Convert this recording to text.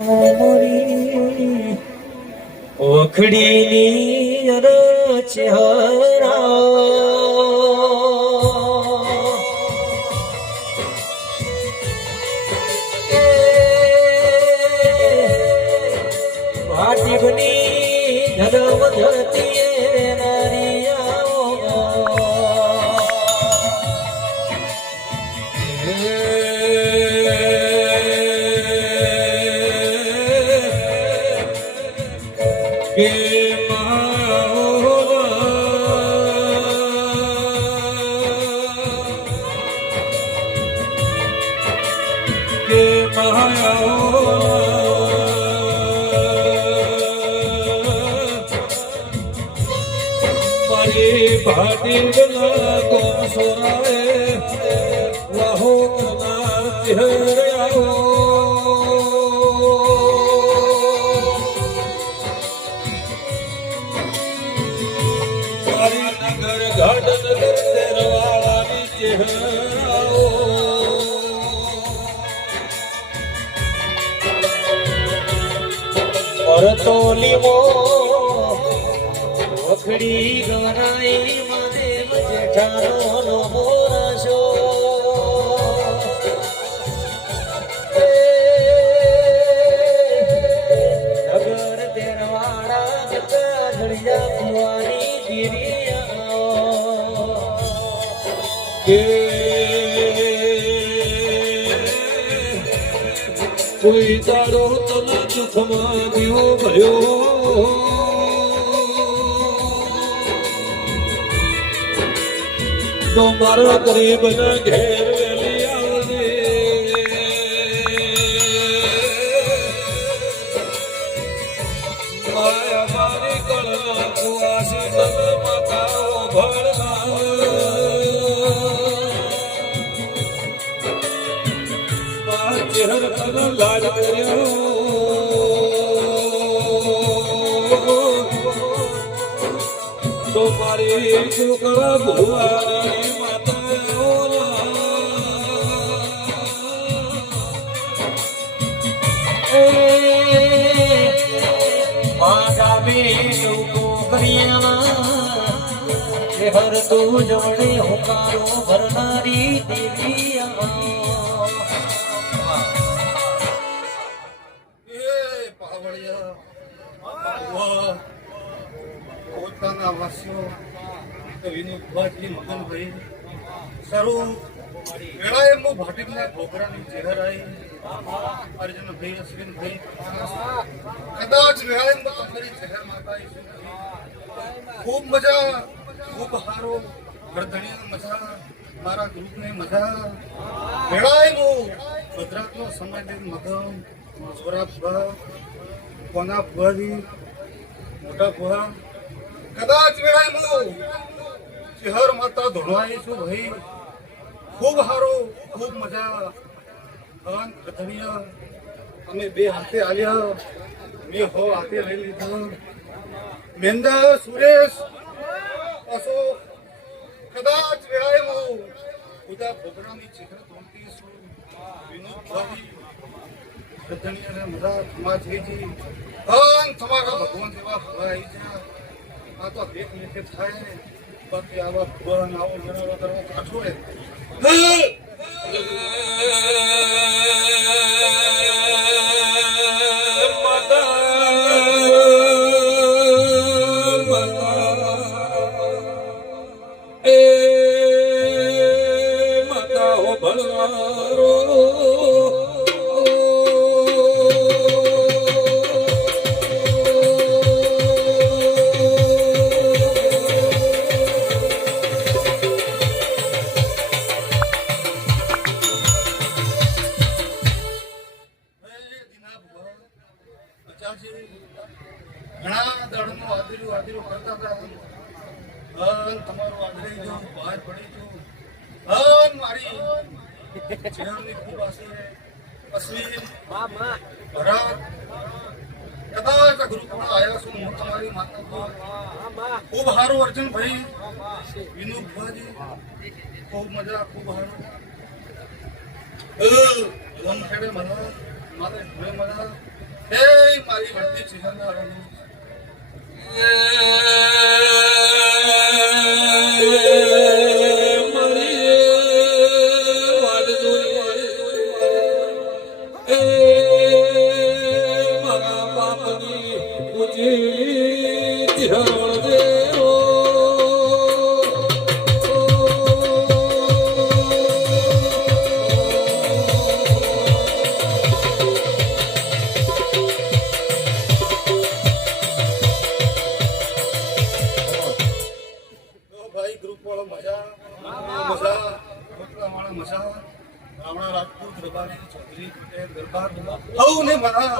મોરી ઓખડીની ચહેરા ભાટી બની ધરમ ધરતી નારિયા કે ભાટી ગલા કોણ સોરાવે વાહો કરનાર ચહેરાઓ મારી નગર ઘાટ નગર તેરવાળાની ચહેરાઓ પરતોલી મો ઓખડી ગવરાઈ મહાદેવ જેઠાનો મોરાશો નગર તેરવાળા જતા ધડિયા કુંવારી ગિરિયા કે કોઈ તારો તને દુઃખમાં દીવો ભયો તો મારા ગરીબ ના ઘેર વેલી આવજે માયા મારી કળના કુવાસી તમે માતાઓ ભળના મા ચહેર કલ લાજ કર્યો તો મારી છોકરા ભુવાની હર તું જોડે હુકારો ભરનારી દેવી પોતાના વાસીઓ વિનોદભાઈ મગનભાઈ સરું વેળાએ મો ભાટીના ઘોઘરાની ચહેર આવી અર્જુનભાઈ અશ્વિનભાઈ કદાચ વેળાએ મો તમારી ચહેર માતા ખૂબ મજા ખૂબ હારો વર્ધણીની મજા મારા ગ્રુપની મજા વેળાએ મો ગુજરાતનો સમાજિક મગમ સોરા ભા કોના ભરી મોટા ભા કદાચ વેળાએ મો શહેર માતા ધોળવાઈ છું ભાઈ ખૂબ હારો ખૂબ મજા અન કથનિયા અમે બે હાથે આવ્યા મેં હો હાથે લઈ લીધા મેંદર સુરેશ પાછો કદાચ વેળાએ મો બધા પ્રોગ્રામની ચિત્ર તોડતી છું વિનોદભાઈ કથનિયાને મજા થવા જઈજી અન તમારા ભગવાન જેવા હવાઈ જા આ તો એક મિનિટ થાય બાકી આવા ભગવાન આવો જણાવવા કરવા કાઠો રે ઘણા દળનું આદર્યું કરતા હતા તમારું આદરી જો બહાર પડી છું મારી ચહેરની ખૂબ આશરે અશ્વિન ભરત કદાચ ગ્રુપમાં આવ્યા છું હું તમારી માતા ખૂબ સારું અર્જુનભાઈ વિનોદભાઈ ખૂબ મજા ખૂબ સારું ખેડે મને મારે મને એ મારી વળતી ચિહ્નના રંગ ભાઈ ગ્રુપ વાળો મજા મજા વાળા મજા રાવણા રાજપૂત રબારી ચૌધરી પટેલ દરબાર હવ ને મના